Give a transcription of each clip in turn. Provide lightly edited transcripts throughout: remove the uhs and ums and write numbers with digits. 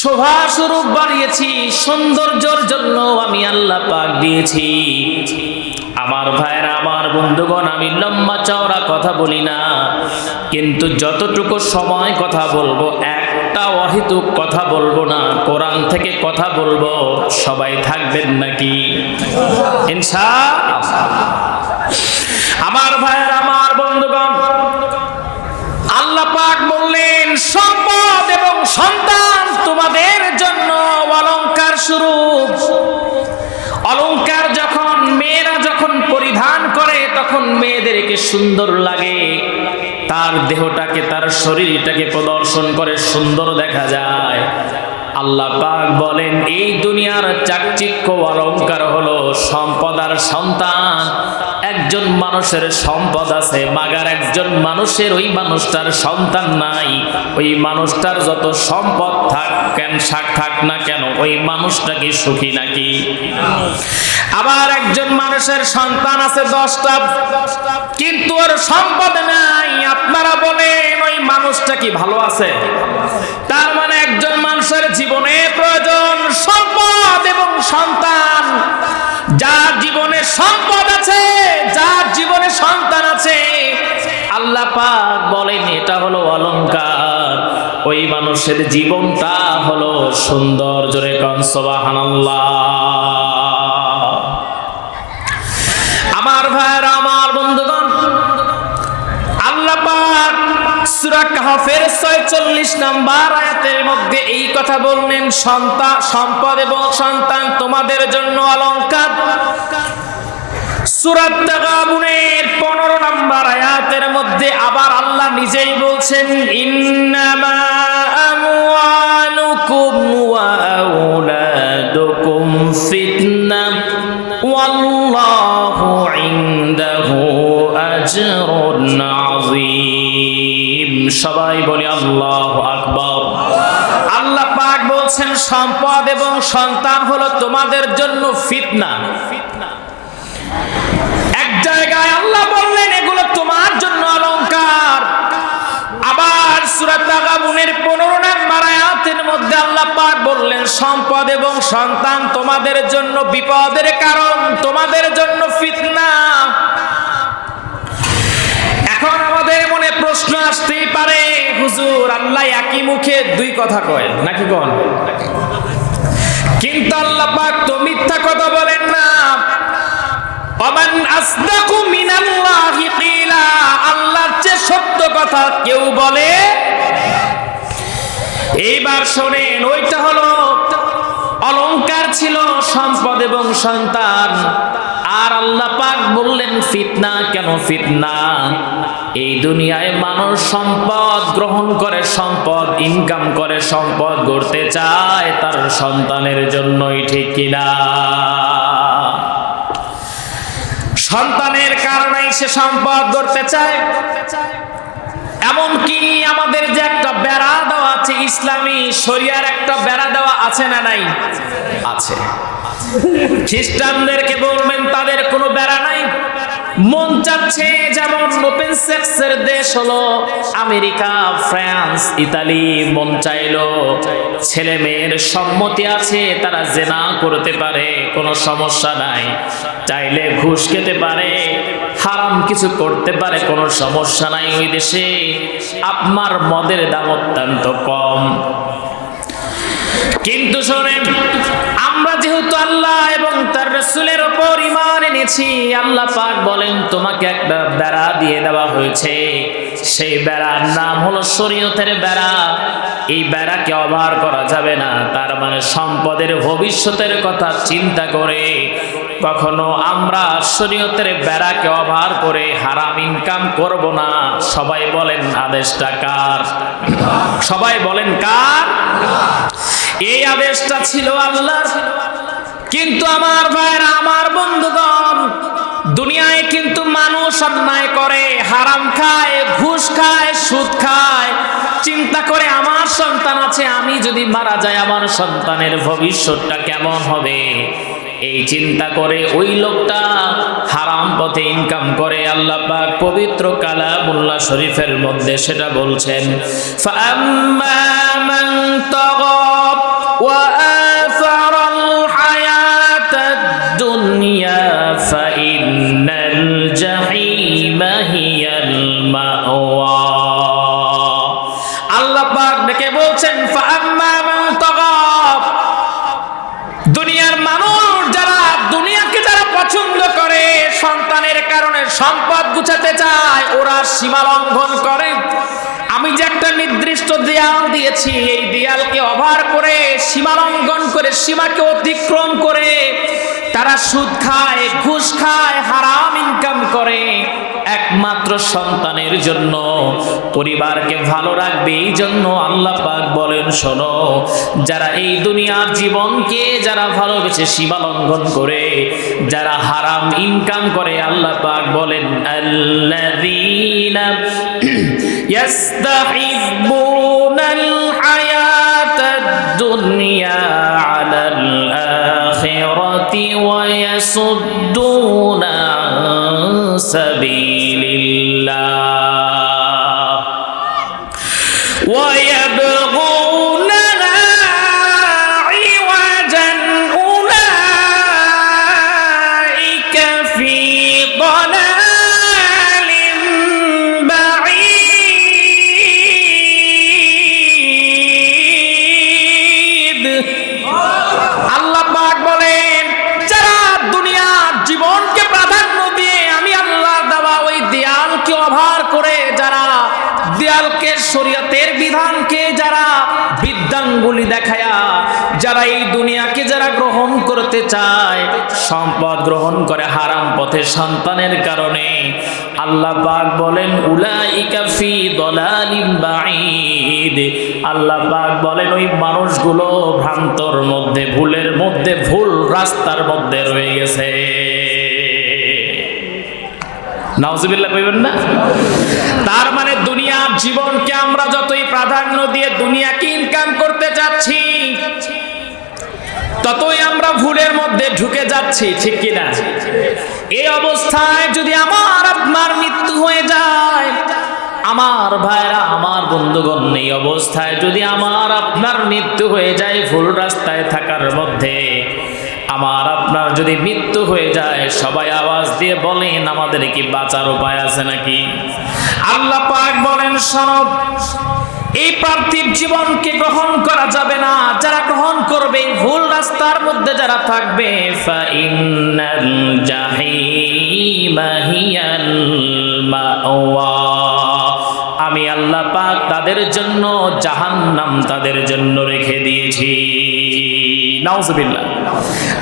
শোভা স্বরূপ বাড়িয়েছি, সৌন্দর্যের জন্য আমি আল্লাহ পাক দিয়েছি। আমার ভাইরা, আমার বন্ধুগণ, আমি লম্বা চওড়া কথা বলি না, কিন্তু যতটুকু সময় কথা বলবো একটা অহেতুক কথা বলবো না, কোরআন থেকে কথা বলবো। সবাই থাকবেন নাকি ইনশাআল্লাহ? আমার ভাইরা, আমার বন্ধুগণ, আল্লাহ পাক বললেন সম্পদ এবং সন্তান তোমাদের জন্য অলংকার স্বরূপ। অলংকার যখন মেয়েরা যখন পরিধান করে তখন মেয়েদেরকে সুন্দর লাগে, তার দেহটাকে, তার শরীরটাকে প্রদর্শন করে সুন্দর দেখা যায়। আল্লাহ পাক বলেন এই দুনিয়ার চাকচিক্য অলংকার হলো সম্পদ আর সন্তান। একজন মানুষের সম্পদ আছে, মাগার একজন মানুষের ওই মানুষটার সন্তান নাই। ওই মানুষটার যত সম্পদ থাক না কেন, ওই মানুষটা কি সুখী নাকি? আবার একজন মানুষের সন্তান আছে 10টা, কিন্তু ওর সম্পদ নাই। আপনারা বলেন ওই মানুষটা কি ভালো আছে? তার মানে একজন মানুষের জীবনে প্রয়োজন সম্পদ এবং সন্তান। যার জীবনে সম্পদ আছে, যার জীবনে সন্তান আছে, আল্লাহ পাক বলেন এটা হলো অলংকার। ওই মানুষের জীবনটা হলো সুন্দর। জোরে কোন সুবহানাল্লাহ। আমার ভাইরা, আমার বন্ধুগণ, আল্লাহ পাক সূরা কাহফের 46 নম্বর আয়াতের মধ্যে এই কথা বললেন, সম্পদ এবং সন্তান তোমাদের জন্য অলংকার। সূরা তাগাবুনের 15 নম্বর আয়াতের মধ্যে আবার আল্লাহ নিজেই বলছেন ইন্নামা আমওয়ালুকুম ওয়া আওলাদুকুম ফিতনাহ ওয়াল্লাহু ইনদাহু আজরুন আযীম। সবাই বলি আল্লাহু আকবার। আল্লাহ পাক বলছেন সম্পদ এবং সন্তান হলো তোমাদের জন্য ফিতনা। এক জায়গায় আল্লাহ বললেন এগুলো তোমার জন্য অলংকার। আবার সূরা তাগাবুনের 15 নম্বর আয়াতের মধ্যে আল্লাহ পাক বললেন সম্পদ এবং সন্তান তোমাদের জন্য বিপদের কারণ, তোমাদের জন্য ফিতনা। এখন আমাদের মনে প্রশ্ন আসতেই পারে, হুজুর আল্লাহ একই মুখে দুই কথা কয় নাকি কোন? কিন্তু আল্লাহ পাক তো মিথ্যা কথা বলেন না। ওমান আসদাকু মিনাল্লাহি কিলা, আল্লাহর চেয়ে সত্য কথা কেউ বলে? এইবার শোনেন, ওইটা হলো অলংকার ছিল সম্পদ এবং সন্তান। আর আল্লাহ পাক বললেন ফিতনা। কেন ফিতনা? এই দুনিয়ায় মানুষ সম্পদ গ্রহণ করে, সম্পদ ইনকাম করে, সম্পদ গড়তে চায় তার সন্তানের জন্যই, ঠিক কিনা? সন্তানের কারণেই সে সম্পদ গড়তে চায়। এমনকি আমাদের যে একটা বেড়া দেওয়া আছে, ইসলামী শরিয়ার একটা বেড়া দেওয়া আছে না নাই? আছে। খ্রিস্টানদেরকে বলবেন তাদের কোনো বেড়া নাই। মন চাচ্ছে, যেমন ওপেন সেক্সের দেশ হলো আমেরিকা, ফ্রান্স, ইতালি, মন চাইলো ছেলে মেয়ের সম্মতি আছে, তারা জেনা করতে পারে, কোনো সমস্যা নাই। চাইলে ঘুষ খেতে পারে, হারাম কিছু করতে পারে, কোনো সমস্যা নাই। ওই দেশে আপনার মদের দাম অত্যন্ত কম। কিন্তু শোনেন, আমরা যেহেতু আল্লাহ এবং তার রাসূলের উপর ঈমান এনেছি, আল্লাহ পাক বলেন তোমাকে একটা বেড়া দিয়ে দেওয়া হয়েছে। সেই বেড়ার নাম হলো শরীয়তের বেড়া। এই বেড়াকে অবার করা যাবে না। তার মানে সম্পদের ভবিষ্যতের কথা চিন্তা করে কখনো আমরা শরীয়তের বেড়াকে অবার করে হারাম ইনকাম করব না। সবাই বলেন আদেশটা কার? সবাই বলেন কার? এই আদেশটা ছিল আল্লাহর। কিন্তু আমার ভাইরা, আমার বন্ধুগণ, দুনিয়ায় কিন্তু মানুষ অন্যায় করে, হারাম খায়, ঘুষ খায়, সুদ খায়। চিন্তা করে আমার সন্তান আছে, আমি যদি মারা যাই আমার সন্তানের ভবিষ্যৎটা কেমন হবে, এই চিন্তা করে ওই লোকটা হারাম পথে ইনকাম করে। আল্লাহ পাক পবিত্র কালামুল্লাহ শরীফের মধ্যে সেটা বলছেন, ফাআম্মা মান তাগা, সম্পদ গুছাতে চায় ওরা সীমা লঙ্ঘন করে। আমি যে একটা নির্দিষ্ট দেয়াল দিয়েছি, এই দেয়ালকে ওভার করে, সীমা লঙ্ঘন করে, সীমাকে অতিক্রম করে তারা সুদ খায়, ঘুষ খায়, হারাম ইনকাম করে একমাত্র সন্তানের জন্য, পরিবারকে ভালো রাখবে এই জন্য। আল্লাহ পাক বলেন শোনো, যারা এই দুনিয়ার জীবনকে যারা ভালোবেসে সীমা লঙ্ঘন করে, যারা হারাম ইনকাম করে, আল্লাহ পাক বলেন আল্লাযীনা ইয়াস্তাহিব্বুনাল হায়াতাদ দুনিয়া আলাল আখিরাতি ওয়া ইয়াসুদ্দুনা আন সাবিলিল্লাহ ওয়া ইয়াবগুনাহা ইওয়াজান উলাইকা ফি দালালিন বাঈদ। আল্লাহ পাক বলেন যারা দুনিয়ার জীবনকে প্রাধান্য দিয়ে আমি আল্লাহর দেওয়া ওই দেয়ালকে ওভার করে, যারা দেয়ালকে শরীয়তের বিধানকে যারা বিদ্যাঙ্গুলি দেখায়া যারা এই দুনিয়াকে যারা গ্রহণ করতে চায়, সম্পদ গ্রহণ করে হারাম পথে সন্তানের কারণে, আল্লাহ পাক বলেন উলাইকা ফি দালালিন বাঈদ। আল্লাহ পাক বলেন ওই মানুষগুলো ভ্রান্তর মধ্যে, ভুলের মধ্যে, ভুল রাস্তার মধ্যে রয়ে গেছে। নাউজুবিল্লাহ কইবেন না? তার মানে দুনিয়ার জীবনকে আমরা যতই প্রাধান্য দিয়ে দুনিয়াকে ইনকাম করতে যাচ্ছি, ততই আমরা ভুলের মধ্যে ঢুকে যাচ্ছি, ঠিক কিনা? এই অবস্থায় যদি আমার আপনার মৃত্যু হয়ে যায়, আমার ভাইরা, আমার বন্ধুগণ, এই অবস্থায় যদি আমার আপনার মৃত্যু হয়ে যায় ভুল রাস্তায় থাকার মধ্যে, আমার আপনার যদি মৃত্যু হয়ে যায়, সবাই আওয়াজ দিয়ে বলেন আমাদের কি বাঁচার উপায় আছে নাকি? আল্লাহ পাক বলেন শোনো, এই পার্থিব জীবনকে গ্রহণ করা যাবে না। যারা গ্রহণ করবে, ভুল রাস্তার মধ্যে যারা থাকবে, ফাইন্নাল জাহিমা হিয়াল মাওয়া, আমি আল্লাহ পাক তাদের জন্য জাহান্নাম তাদের জন্য রেখে দিয়েছি। নাউজুবিল্লাহ।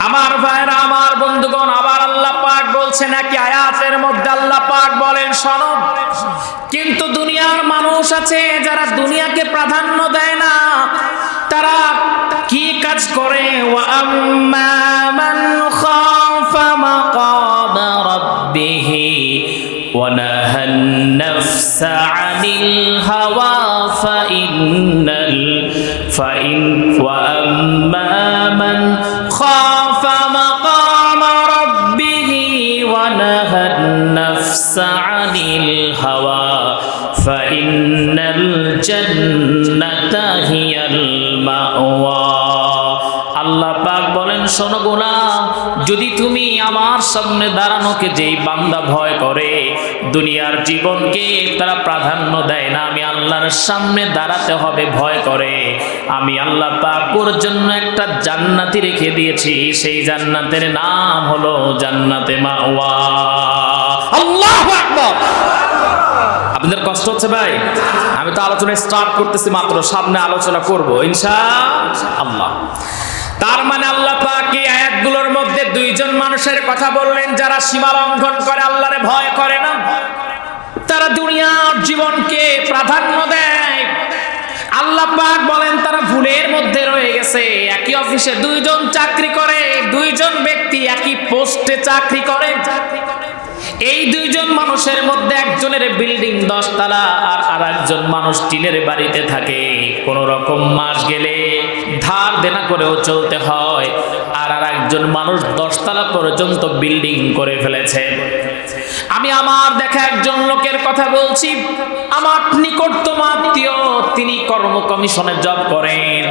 আমার ভাইরা, আমার বন্ধুগণ, আবার আল্লাহ পাক বলছেন একই আয়াতের মধ্যে, আল্লাহ পাক বলেন শোনো, কিন্তু দুনিয়ার মানুষ আছে যারা দুনিয়াকে প্রাধান্য দেয় না, তারা কি কাজ করে? ওয়া আম্মা মান খাফা মাকাম রাব্বিহি ওয়া নাহান নাফসা আনিল হাওয়া ওয়া আম্মা মান খাফা মাকাম রাব্বিহি ওয়া নাহান নাফসা আনিল হাওয়া ফাইন্নাল জান্নাতা হিয়াল মাওয়া। আল্লাহ পাক বলেন শোনো গোলাম, যদি তুমি আমার সামনে দাঁড়ানোকে যেই বান্দা ভয় করে, দুনিয়ার জীবনকে তারা প্রাধান্য দেয় না, আমি আল্লাহর সামনে দাঁড়াতে হবে ভয় করে, আমি আল্লাহ পাক ওর জন্য একটা জান্নাতি রেখে দিয়েছি। সেই জান্নাতের নাম হলো জান্নাতে মাওয়া। আল্লাহু আকবার। আপনাদের কষ্ট হচ্ছে ভাই? আমি তো আলোচনা স্টার্ট করতেছি মাত্র, সামনে আলোচনা করব ইনশাআল্লাহ। তার মানে আল্লাহ পাক এই আয়াতগুলোর মধ্যে দুইজন মানুষের কথা বললেন যারা সীমা লঙ্ঘন করে, আল্লাহরে ভয় করে না, তারা দুনিয়ার জীবনকে প্রাধান্য দেয়। আল্লাহ পাক বলেন তারা ভুলের মধ্যে রয়ে গেছে। একই অফিসে দুইজন চাকরি করে, দুইজন ব্যক্তি একই পোস্টে চাকরি করে, এই দুইজন মানুষের মধ্যে একজনের বিল্ডিং 10 তলা আর আরেকজন মানুষ টিনের বাড়িতে থাকে। কোন রকম মাস গেলে ধার দেনা করেও চলতে হয়, আর আরেকজন মানুষ 10 তলা পর্যন্ত বিল্ডিং করে ফেলেছে। আমি আমার দেখা একজন লোকের কথা বলছি, আমার নিকটতম আত্মীয়, তিনি কর্ম কমিশনে জব করেন।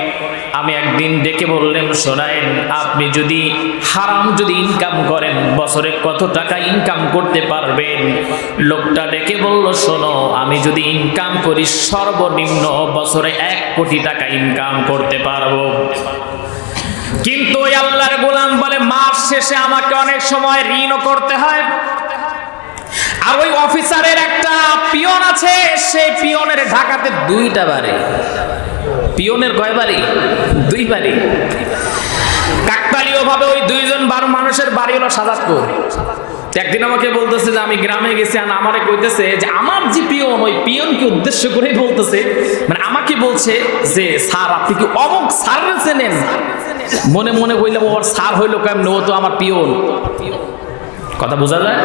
আমি একদিন ডেকে বললেন শোনেন, আপনি যদি হারাম যদি ইনকাম করেন বছরে কত টাকা ইনকাম করতে পারবেন? লোকটা ডেকে বলল শোনো, আমি যদি ইনকাম করি সর্বনিম্ন বছরে 1 কোটি টাকা ইনকাম করতে পারবো। কিন্তু ওই আল্লাহর গোলাম বলে মাস শেষে আমাকে অনেক সময় ঋণও করতে হয়, আর ওই অফিসারের একটা পিয়ন আছে, সেই পিয়নের ঢাকাতে 2টা বাড়ি। পিয়নের কয় বাড়ি? 2 বাড়ি। কাকতালীয় ভাবে ওই 2জন মানুষের বাড়ি হলো সাজাদপুর। একদিন আমাকে বলতেছে যে আমি গ্রামে গেছি, আর আমারে কইতেছে যে আমার যে পিয়ন, ওই পিয়নকে উদ্দেশ্য করেই বলতেছে, মানে আমাকে বলছে যে স্যার আপনি কি অমুক স্যার চেনেন? মনে মনে কইলাম ওর স্যার হইলো কেমন, ও তো আমার পিয়ন। কথা বোঝা যায়?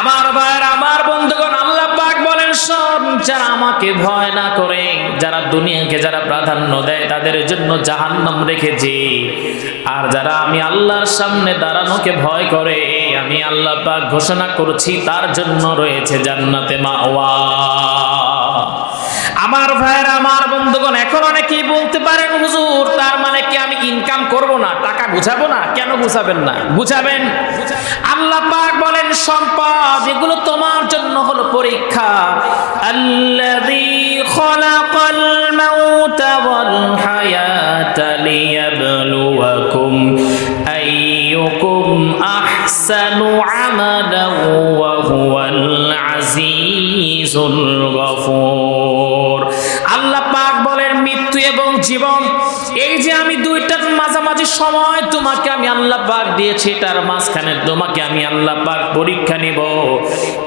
আমার ভাইয়ের, আমার বন্ধুগণ, আল্লাহ পাক বলেন শোন, যারা আমাকে ভয় না করে, যারা দুনিয়াকে যারা প্রাধান্য দেয়, তাদের জন্য জাহান্নাম রেখেছি। আর যারা আমি আল্লাহর সামনে দাঁড়ানোকে ভয় করে, আমি আল্লাহ পাক ঘোষণা করছি তার জন্য রয়েছে জান্নাতে মাওয়া। আমার ভাইয়ের, আমার বন্ধুগণ, এখন অনেকেই বলতে পারেন হুজুর তার মানে কি আমি ইনকাম করব না, টাকা গুছাবো না? কেন গুছাবেন না? গুছাবেন। আল্লাহ পাক বলেন সম্পদ এগুলো তোমার জন্য হলো পরীক্ষা। আল্লাযী খালাকাল মাউতা ওয়াল হায়াতা লিয়াবলুয়াকুম আইয়ুকুম আহসানু আমালান ওয়া হুয়াল আজিজুল গফুর। আল্লাহ পাক বলেন মৃত্যু এবং জীবন, এই যে আমি দুইটার মাঝামাঝি সময় তোমাকে আমি আল্লাহ পাক দিয়েছি, তার মাঝখানে তোমাকে আমি আল্লাহ পাক পরীক্ষা নিব।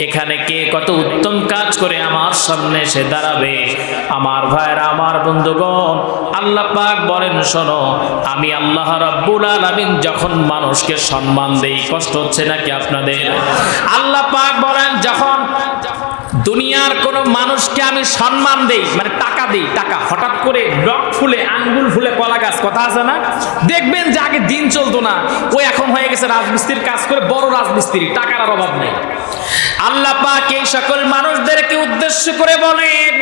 এখানে কে কত উত্তম কাজ করে আমার সামনে এসে দাঁড়াবে। আমার ভাইরা, আমার বন্ধুগণ, আল্লাহ পাক বলেন শোনো, আমি আল্লাহ রাব্বুল আলামিন যখন মানুষকে সম্মান দেই, কষ্ট হচ্ছে নাকি আপনাদের? আল্লাহ পাক বলেন যখন দুনিয়ার কোন মানুষকে আমি সম্মান দেই, মানে টাকা দেই, টাকা হঠাৎ করে ডগ ফুলে আঙ্গুল ফুলে কলা গাছ, কথা আছে না? দেখবেন যে আগে দিন চলতো না, ওই এখন হয়ে গেছে রাজমিস্ত্রির কাজ করে বড় রাজমিস্ত্রি, টাকার আর অভাব নেই। আল্লাহ পাক এই সকল মানুষদেরকে উদ্দেশ্য করে বলেন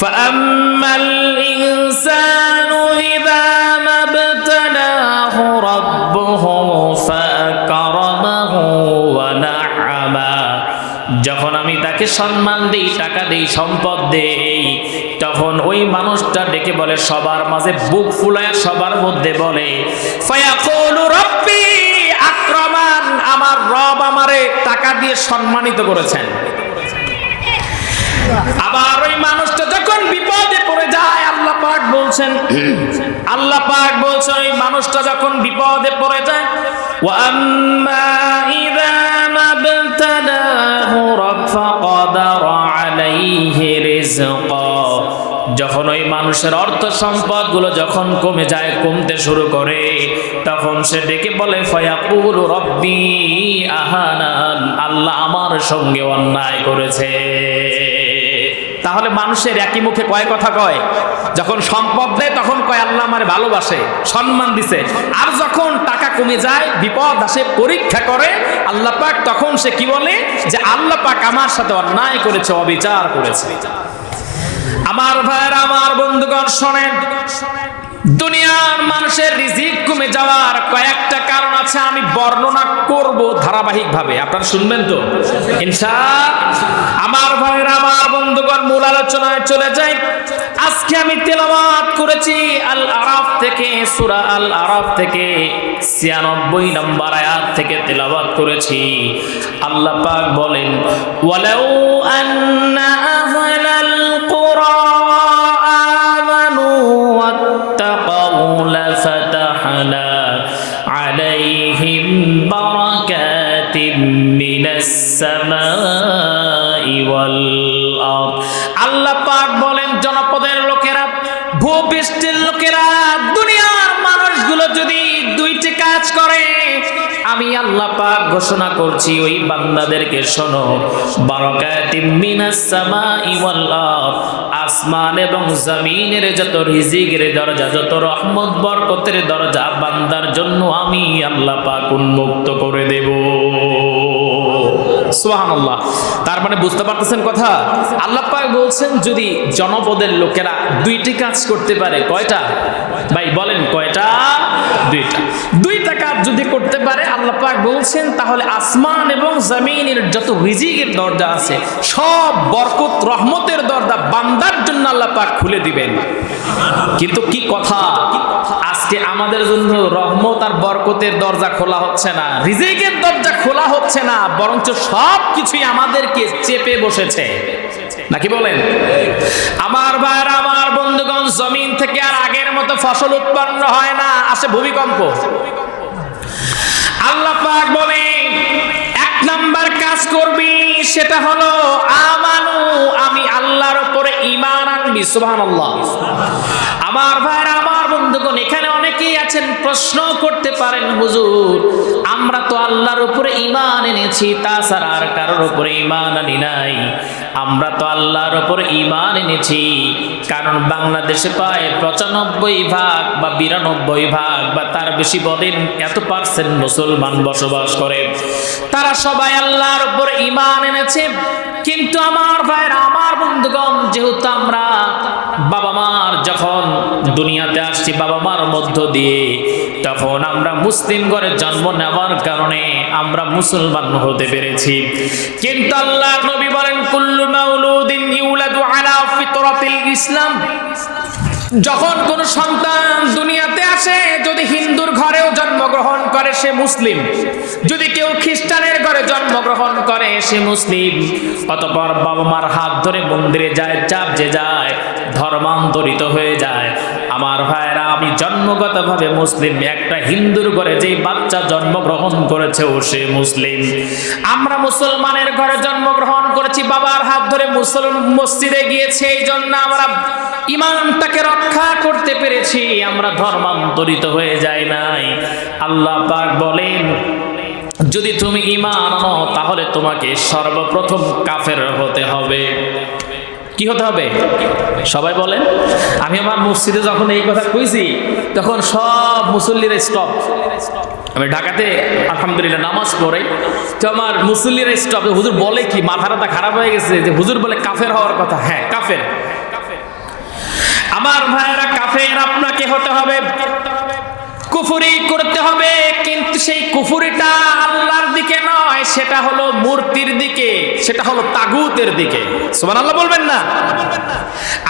ফাআম্মাল ইনসানু ইযা মাবতালাহু রাব্বুহু ফাআকরামাহু ওয়া না'আমা। যখন আমি তাকে সম্মান দেই, টাকা দেই, সম্পদ দেই, তখন ওই মানুষটা ডেকে বলে, সবার মাঝে বুক ফুলায় সবার মধ্যে বলে ফায়াকুলু রাব্বি আকরামান, আমার রব আমারে টাকা দিয়ে সম্মানিত করেছেন। আবার ওই মানুষটা যখন বিপদে পড়ে যায়, আল্লাহ পাক বলছেন, আল্লাহ পাক বলছেন ওই মানুষটা যখন বিপদে পড়ে যায়, ওয়া আম্মা ইযা মাবতালাহু ফাকাদারা আলাইহি রিজকা। যখন ওই মানুষের অর্থ সম্পদ গুলো যখন কমে যায়, কমতে শুরু করে, তখন সে ডেকে বলে ফায়াকুলু রাব্বি আহানান, আল্লাহ আমার সঙ্গে অন্যায় করেছে। তাহলে মানুষের একই মুখে কয় কথা কয়? যখন সম্পদ দেয় তখন কয় আল্লাহ আমারে ভালোবাসে, সম্মান দিছে। আর যখন টাকা কমে যায়, বিপদ আসে, পরীক্ষা করে আল্লাহ পাক, তখন সে কি বলে যে আল্লাহ পাক আমার সাথে অন্যায় করেছে, অবিচার করেছে। আমার ভাইরা, আমার বন্ধুগণ, শোনেন, দুনিয়ার মানুষের রিজিক কমে যাওয়ার কয়েকটা কারণ আছে, আমি বর্ণনা করব ধারাবাহিকভাবে, আপনারা শুনবেন তো ইনশাআল্লাহ। আমার ভাইরা, আমার বন্ধুগণ, মূল আলোচনায় চলে যাই। আজকে আমি তেলাওয়াত করেছি আল আরাফ থেকে, সূরা আল আরাফ থেকে 96 নম্বর আয়াত থেকে তেলাওয়াত করেছি। আল্লাহ পাক বলেন ওয়ালাউ আন্না আহলাল কুরা আমানু ওয়াত্তাকাউ লাফাতাহনা আলাইহিম বারাকাতিম মিনাস সামাই ওয়াল আরদ। আল্লাহ পাক বলেন জনপদের লোকেরা, ভূপৃষ্ঠের লোকেরা, দুনিয়ার মানুষগুলো যদি দুইটি কাজ করে, আমি আল্লাহ পাক ঘোষণা করছি ওই বান্দাদেরকে শোনো, বারাকাতিম মিনাস সামাই ওয়াল আরদ, আসমান এবং জমিনের যত রিজিকের দরজা, যত রহমত বরকতের দরজা বান্দার জন্য আমি আল্লাহ পাক উন্মুক্ত করে দেব। সুবহানাল্লাহ। তার মানে বুঝতে পারতেছেন কথা? আল্লাহ পাক বলছেন যদি জনপদের লোকেরা দুইটি কাজ করতে পারে, কয়টা ভাই বলেন, কয়টা? দুইটা কাজ যদি করতে পারে, আল্লাহ পাক বলছেন তাহলে আসমান এবং জমিনের যত রিজিকের দরজা আছে, সব বরকত রহমতের দরজা বান্দার জন্য আল্লাহ পাক খুলে দিবেন। কিন্তু কি কথা, আজকে আজকে আমাদের জন্য রহমত আর বরকতের দরজা খোলা হচ্ছে না, রিজিকের দরজা খোলা হচ্ছে না, বরঞ্চ সব কিছুই আমাদেরকে চেপে বসেছে, নাকি বলেন? আমার ভাইরা, আমার বন্ধুগণ, জমিন থেকে আর আগের মতো ফসল উৎপন্ন হয় না, আসে ভূমিকম্প। আল্লাহ পাক বলেন, এক নাম্বার কাজ করবি, সেটা হলো আমানু, আমি আল্লাহর উপরে ঈমান আনবি। সুবহানাল্লাহ। আমার ভাইরা, আমার বন্ধুগণ, এখানে অনেকেই আছেন প্রশ্ন করতে পারেন, হুজুর আমরা তো আল্লাহর উপরে ঈমান এনেছি, তাছাড়া আর কারোর উপরে ঈমান আনি নাই। আমরা তো আল্লাহর উপরে ঈমান এনেছি কারণ বাংলাদেশে প্রায় 95% বা 92% বা তার বেশি বলেন এত পার্সেন্ট মুসলমান বসবাস করে, তারা সবাই আল্লাহর উপরে ঈমান এনেছে। কিন্তু আমার ভাইরা, আমার বন্ধুগণ, যেহেতু আমরা বাবা মার যখন দুনিয়াতে আসছি, বাবা মার মধ্য দিয়ে, তখন আমরা মুসলিম ঘরে জন্ম নেওয়ার কারণে আমরা মুসলমান হতে পেরেছি। কিন্তু আল্লাহর নবী বলেন, কুল্লু মাউলুদিন ইউলাদু আলা ফিতরাতিল ইসলাম, যখন কোন সন্তান দুনিয়াতে আসে, যদি হিন্দুর ঘরেও জন্মগ্রহণ করে সে মুসলিম, যদি কেউ খ্রিস্টানের ঘরে জন্মগ্রহণ করে সে মুসলিম। অতঃপর বাবা মার হাত ধরে মন্দিরে যায়, চাপ যে যায়, ধর্মান্তরিত হয়ে যায়। আমার ভাইরা, আমি জন্মগতভাবে মুসলিম, একটা হিন্দুর ঘরে যেই বাচ্চা জন্মগ্রহণ করেছে ও সে মুসলিম। আমরা মুসলমানের ঘরে জন্মগ্রহণ করেছি, বাবার হাত ধরে মসজিদে গিয়েছে, এই জন্য আমরা ঈমানটাকে রক্ষা করতে পেরেছি, আমরা ধর্মান্তরিত হয়ে যাই নাই। আল্লাহ পাক বলেন, যদি তুমি ঈমান আনো তাহলে তোমাকে সর্বপ্রথম কাফের হতে হবে। কি হতে হবে? সবাই বলেন। আমি আমার মসজিদে যখন এই কথা কইছি তখন সব মুসল্লিরা স্টপ। আমি ঢাকাতে আলহামদুলিল্লাহ নামাজ পড়ে, তো আমার মুসল্লিরা স্টপ। হুজুর বলে কি, মাথাটা খারাপ হয়ে গেছে যে হুজুর বলে কাফের হওয়ার কথা। হ্যাঁ, কাফের। আমার ভাইয়েরা, কাফের আপনাকে হতে হবে, কুফরি করতে হবে, কিন্তু সেই কুফরিটা আল্লাহর দিকে নয়, সেটা হলো মূর্তির দিকে, সেটা হলো তাগুতের দিকে। সুবহানাল্লাহ বলবেন না?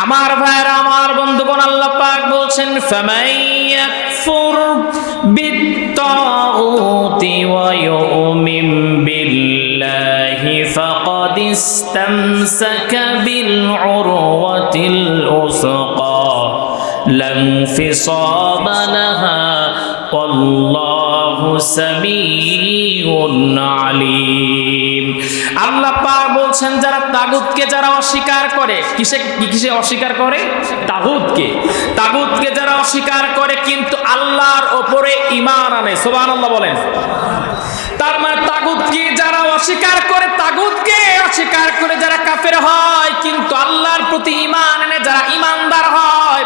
আমার ভাইরা, আমার বন্ধুগণ, আল্লাহ পাক বলছেন, ফামাইয়াকফুর বিত্তাগুতি ওয়া ইউমিন বিল্লাহি ফাকাদ ইসতামসাকা বিল উরওয়াতিল উসকা লা ইনফিসামা লাহা আল্লাহু সামিউন আলিম। আল্লাহ পাক বলছেন, যারা তাগুতকে যারা অস্বীকার করে, কিসে অস্বীকার করে? তাগুতকে যারা অস্বীকার করে কিন্তু আল্লাহর উপরে ঈমান আনে। সুবহানাল্লাহ বলেন। তার মানে তাগুতকে যারা অস্বীকার করে, তাগুতকে অস্বীকার করে যারা কাফের হয়, কিন্তু আল্লাহর প্রতি ঈমান এনে যারা ঈমানদার হয়,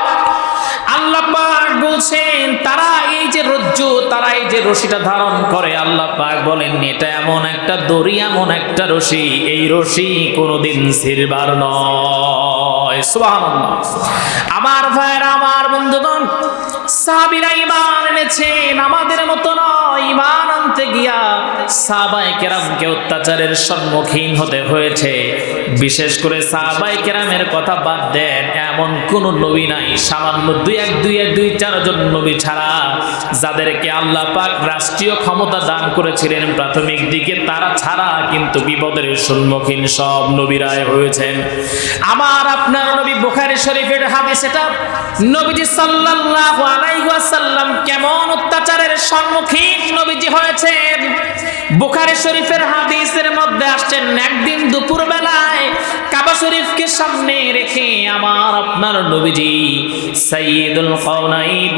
আল্লাহ পাক বলছেন তারা এই যে রজ্জু, তারা এই যে রশিটা ধারণ করে, আল্লাহ পাক বলেন এটা এমন একটা দড়ি, এমন একটা রশি, এই রশি কোনোদিন ছিঁড়বার নয়। সুবহানাল্লাহ। আমার ভাইরা, আমার বন্ধুগণ, সাহাবীরা ঈমান এনেছেন, আমাদের মতো নয়। ঈমান আনতে গিয়া সাহাবায়ে কেরামকে অত্যাচারের সম্মুখীন হতে হয়েছে। বিশেষ করে সাহাবায়ে কেরামের কথা বাদ দেন, এমন কোন নবী নাই, সামান্য দুই চারজন নবী ছাড়া, যাদেরকে আল্লাহ পাক রাষ্ট্রীয় ক্ষমতা দান করেছিলেন প্রাথমিক দিকে, তারা ছাড়া কিন্তু বিপদের সম্মুখীন সব নবীরাই হয়েছেন। আমার আপনার নবী, বুখারী শরীফের হাদিস এটা, নবীজি সাল্লাল্লাহু আলাইহি ওয়াসাল্লাম কেমন অত্যাচারের সম্মুখীন নবীজি হয়েছেন। বুখারী শরীফের হাদিসের মধ্যে আসছেন, একদিন দুপুর বেলায় কাবা শরীফকে সামনে রেখে আমার আপনার নবীজি সাইয়্যিদুল কাওনাইন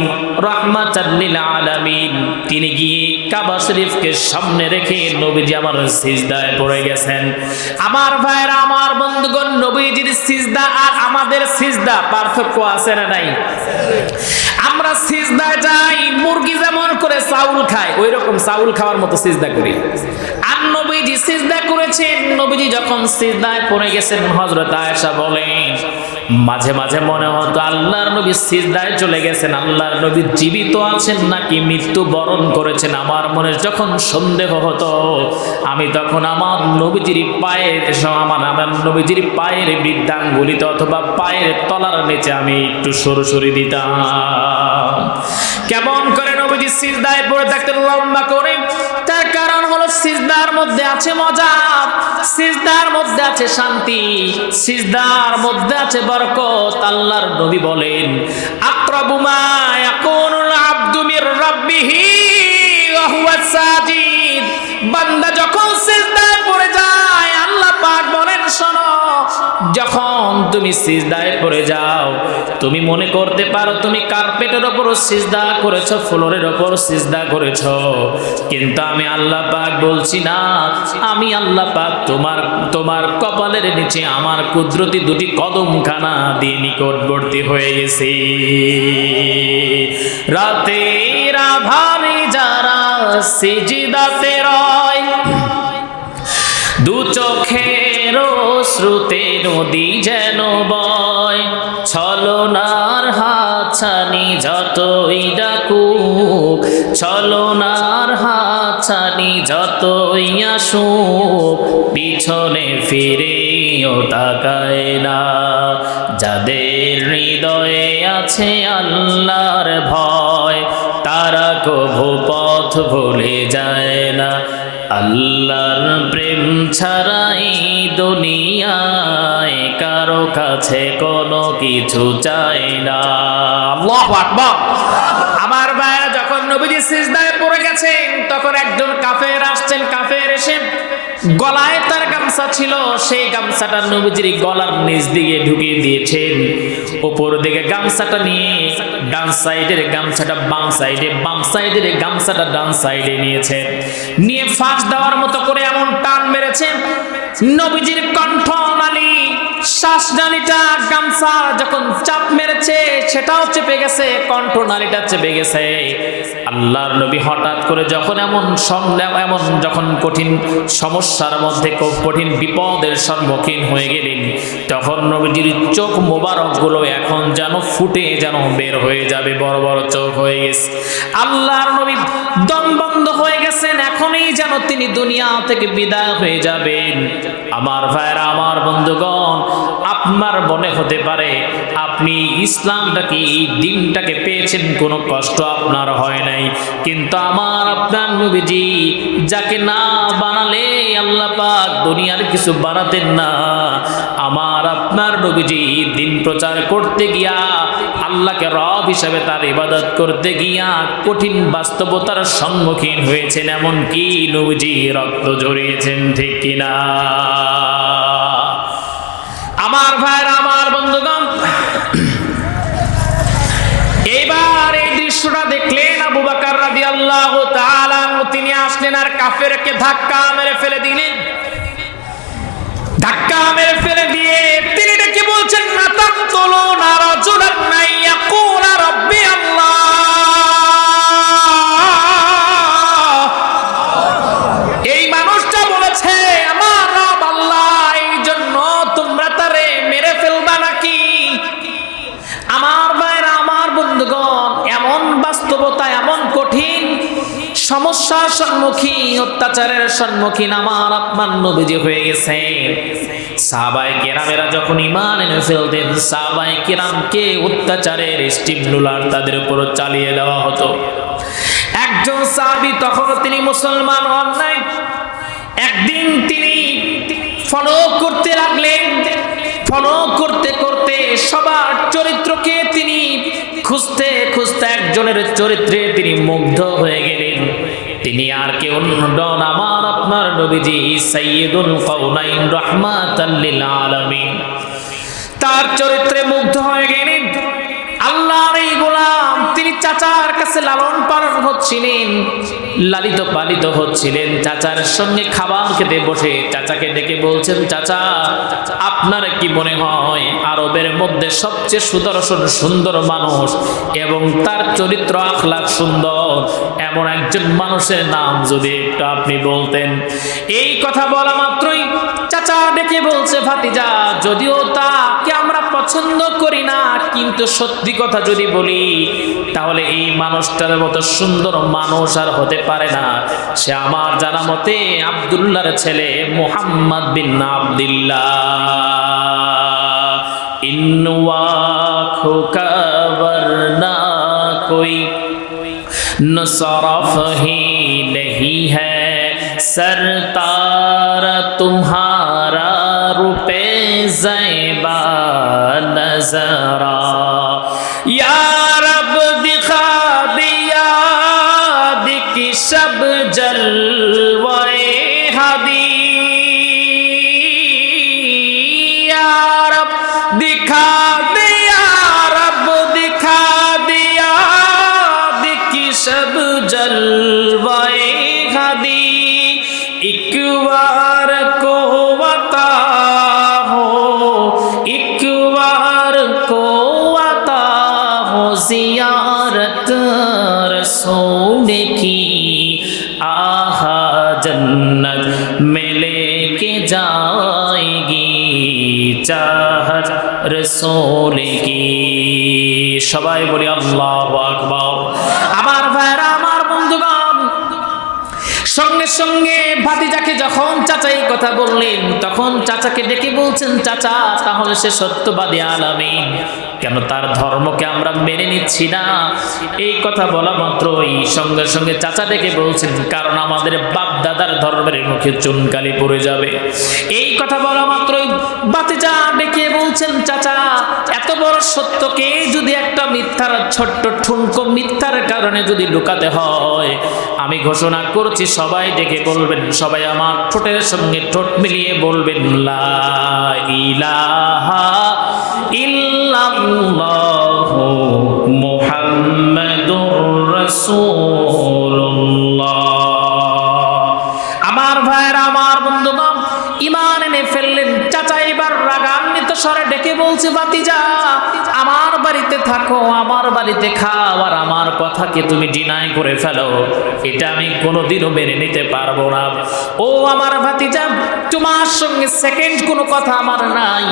রাহমাতাল লিল আলামিন, তিনি গিয়ে কাবা শরীফকে সামনে রেখে নবীজি আমার সিজদায় পড়ে গেছেন। আমার ভাইরা, আমার বন্ধুগণ, নবীজির সিজদা আর আমাদের সিজদা পার্থক্য আছে না নাই? আমরা সিজদায় যাই, মুরগি যেমন করে চাউল খায়, ওই রকম চাউল খাওয়ার মতো সিজদা করি। আর নবীজি সিজদা করেছেন, নবীজি যখন সিজদায় পড়ে গেছেন, হযরত আয়েশা বলেন মাঝে মাঝে মনে হতো আল্লাহর নবী সিজদায় চলে গেছেন, আল্লাহর নবী জীবিত আছেন নাকি মৃত্যু বরণ করেছেন। আমার মনে যখন সন্দেহ হতো, আমি তখন আমার নবীজির পায়ের বৃদ্ধাঙ্গুলিতে অথবা পায়ের তলার নিচে আমি একটু সরাসরি দিতাম। কেমন সিজদায় পড়ে থাকতেন লম্বা করে। তার কারণ হলো সিজদার মধ্যে আছে মজা, সিজদার মধ্যে আছে শান্তি, সিজদার মধ্যে আছে বরকত। আল্লাহর নবী বলেন, আকরাবু মা ইয়াকুনুল আবদু মির রাব্বিহি ওয়া হুয়া সাজিদ। বান্দা যখন সিজদায় পড়ে যায়, আল্লাহ পাক বলেন, শোনো, যখন তুমি সিজদায় পড়ে যাও, তুমি মনে করতে পারো তুমি কার্পেটের উপর সিজদা করেছো, ফ্লোরের উপর সিজদা করেছো, কিন্তু আমি আল্লাহ পাক বলছি না, আমি আল্লাহ পাক তোমার কপালের নিচে আমার কুদরতি দুটি কদমখানা দিয়ে নিকটবর্তী হয়ে গেছি। রাতের আধারে যারা সিজদাতে রয়, দু চোখের শ্রুতে নদী যেন বয়, ছলনার হাতছানি যতই ডাকুক, ছলনার হাতছানি যতই আসুক, পিছনে ফিরেও তাকায় না। যাদের হৃদয়ে আছে আল্লাহর ভয়, তারা কভু পথ ভুলে যায় না। আল্লাহর প্রেম ছাড়াই দুনিয়ায় কারো কাছে কোনো কিছু চাই না। আল্লাহু আকবার। আমার ভাইরা, যখন নবীজি সিজদায় পড়ে গেছেন, তখন একজন কাফের আসছেন। কাফের এসে গলায় তার গামছা ছিল, সেই গামছাটা নবীজির গলার নিচ দিকে ঢুকিয়ে দিয়েছেন। উপর দিকে গামছাটা নিয়ে ডান সাইডের গামছাটা বাম সাইডে, বাম সাইডের গামছাটা ডান সাইডে নিয়েছে, নিয়ে ফাঁস দেওয়ার মতো করে এমন টান মেরেছে, নবীজির কণ্ঠনালী, শ্বাসনালীটা গামছা যখন চাপ মেরেছে সেটাও চেপে গেছে, কণ্ঠনালীটা চেপে গেছে। আল্লাহর নবী হঠাৎ করে যখন এমন যখন কঠিন সমস্যার মধ্যে, কঠিন বিপদের সম্মুখীন হয়ে গেলেন, তখন নবীজির চোখ মোবারক গুলো এখন যেন ফুটে যেন বের হয়ে যাবে, বড় বড় চোখ হয়ে গেছে। আল্লাহর নবী দম বন্ধ হয়ে গেছেন, এখনই যেন তিনি দুনিয়া থেকে বিদায় হয়ে যাবেন। আমার ভাইরা, আমার বন্ধুগণ, আপনার মনে হতে পারে আপনি ইসলামটাকে, দিনটাকে পেয়েছেন, কোনো কষ্ট আপনার হয় নাই, কিন্তু আমার আপনার নবীজি, যাকে না বানালে আল্লাহ পাক দুনিয়ার কিছু বানাতেন না, আমার আপনার নবীজি দিন প্রচার করতে গিয়া, আল্লাহকে রব হিসাবে তার ইবাদত করতে গিয়া কঠিন বাস্তবতার সম্মুখীন হয়েছেন, এমনকি নবীজি রক্ত ঝরিয়েছেন, ঠিক কিনা? আমার ভাইরা, আমার বন্ধুগণ, এইবার এই দৃশ্যটা দেখলেন আবু বকর রাদিয়াল্লাহু তাআলা, তিনি আসলেন আর কাফেরকে ধাক্কা মেরে ফেলে দিলেন। ধাক্কা মেরে ফেলে দিয়ে তিনি ডেকে বলছেন, না তাকতুলুনা রাজুলান ইয়াকুলা রাব্বি আল্লাহ। এই মানুষটা বলেছে আমার রব আল্লাহ, এই জন্য তোমরা তারে মেরে ফেলবা নাকি? আমার ভাইরা, আমার বন্ধুগণ, এমন বাস্তবতা, এমন কঠিন সমস্যার সম্মুখীন, অত্যাচারের সম্মুখীন আমার আপনার নবীজি হয়ে গেছে। সাহাবায়ে কেরামেরা যখন ঈমান এনে ফেলতেন, সাহাবায়ে কেরামকে অত্যাচারের স্টিমুলার তাদের উপর চালিয়ে দেওয়া হতো। একজন সাহাবী, তখন তিনি মুসলমান হন নাই, একদিন তিনি ফলো করতে লাগলেন। ফলো করতে করতে সবার চরিত্রকে তিনি খুঁজতে খুঁজতে একজনের চরিত্রে তিনি মুগ্ধ হয়ে গেলেন। তিনি আর কেউ নন, আমার আপনার নবীজি সাইয়্যিদুল কাউনাইন রাহমাতাল লিল আলামিন। তার চরিত্রে মুগ্ধ হয়ে গেলেন। আল্লাহর এই গোলাম, তিনি চাচার কাছে লালন পালন হচ্ছিলেন, লালিত পালিত হচ্ছিলেন। চাচার সঙ্গে খাবার খেতে বসে চাচাকে ডেকে বলছেন, চাচা, আপনার কি মনে হয় আরবের মধ্যে সবচেয়ে সুদর্শন সুন্দর মানুষ এবং তার চরিত্র আখলাক সুন্দর, এমন একজন মানুষের নাম যদি একটু আপনি বলতেন? এই কথা বলা মাত্রই চাচা ডেকে বলছে, ভাতিজা, যদিও তাকে আমরা পছন্দ করি না, কিন্তু সত্যি কথা যদি বলি, তাহলে এই মানুষটার মতো সুন্দর মানুষ আর হতে পারে না। সে আমার জানা মতে আব্দুল্লাহর ছেলে মুহাম্মদ বিন আব্দুল্লাহ। ইন্নুয়া খোকা বরনা কই नुसरफ ही नहीं है सरतार तुम्हारा रुपए ज़ैबा नजरा या रब दिखा दिया दिखी शब जलवाए हदी या रब दिखा दिया रब दिखा दिया दिखी शब जलवाए हदी एक बार को अता हो एक बार को अता हो ज़ियारत रसूल की आहा जन्नत में लेके जाएगी चाहत रसूल की সবাই বলি আল্লাহু আকবার আমার ভাইরা আমার বন্ধুগণ সঙ্গে সঙ্গে ভাতিজাকে যখন চাচা এই কথা বললেন তখন চাচাকে ডেকে বলছেন চাচা তাহলে সে সত্যবাদী আলামিন কেন তার ধর্মকে আমরা মেনে নিচ্ছি না এই কথা বলা মাত্রই সঙ্গে সঙ্গে চাচা ডেকে বলছেন কারণ আমাদের বাপ দাদার ধর্মের মুখে চুনকালি পড়ে যাবে এই কথা বলা মাত্রই ভাতিজা ডেকে বলছেন চাচা এত বড় সত্যকে যদি একটা মিথ্যার ছোট্ট ঠুনকো মিথ্যার কারণে যদি লুকাতে হয় আমি ঘোষণা করছি সবাই ডেকে বলবেন সবাই আমার ঠোঁটের সঙ্গে ঠোঁট মিলিয়ে বলবেন লা ইলাহা ইল্লাল্লাহু মুহাম্মাদুর রাসূলুল্লাহ আমার ভাইরা আমার বন্ধুগণ ঈমান এনে ফেললেন চাচা এবার রাগান্বিত স্বরে ডেকে বলছে ভাতিজা আমার বাড়িতে থাকো আমার বাড়িতে খাও আর আমার কথাকে তুমি ডিনাই করে ফেলো এটা আমি কোনোদিনও মেনে নিতে পারবো না ও আমার ভাতিজা তোমার সঙ্গে সেকেন্ড কোনো কথা আমার নাই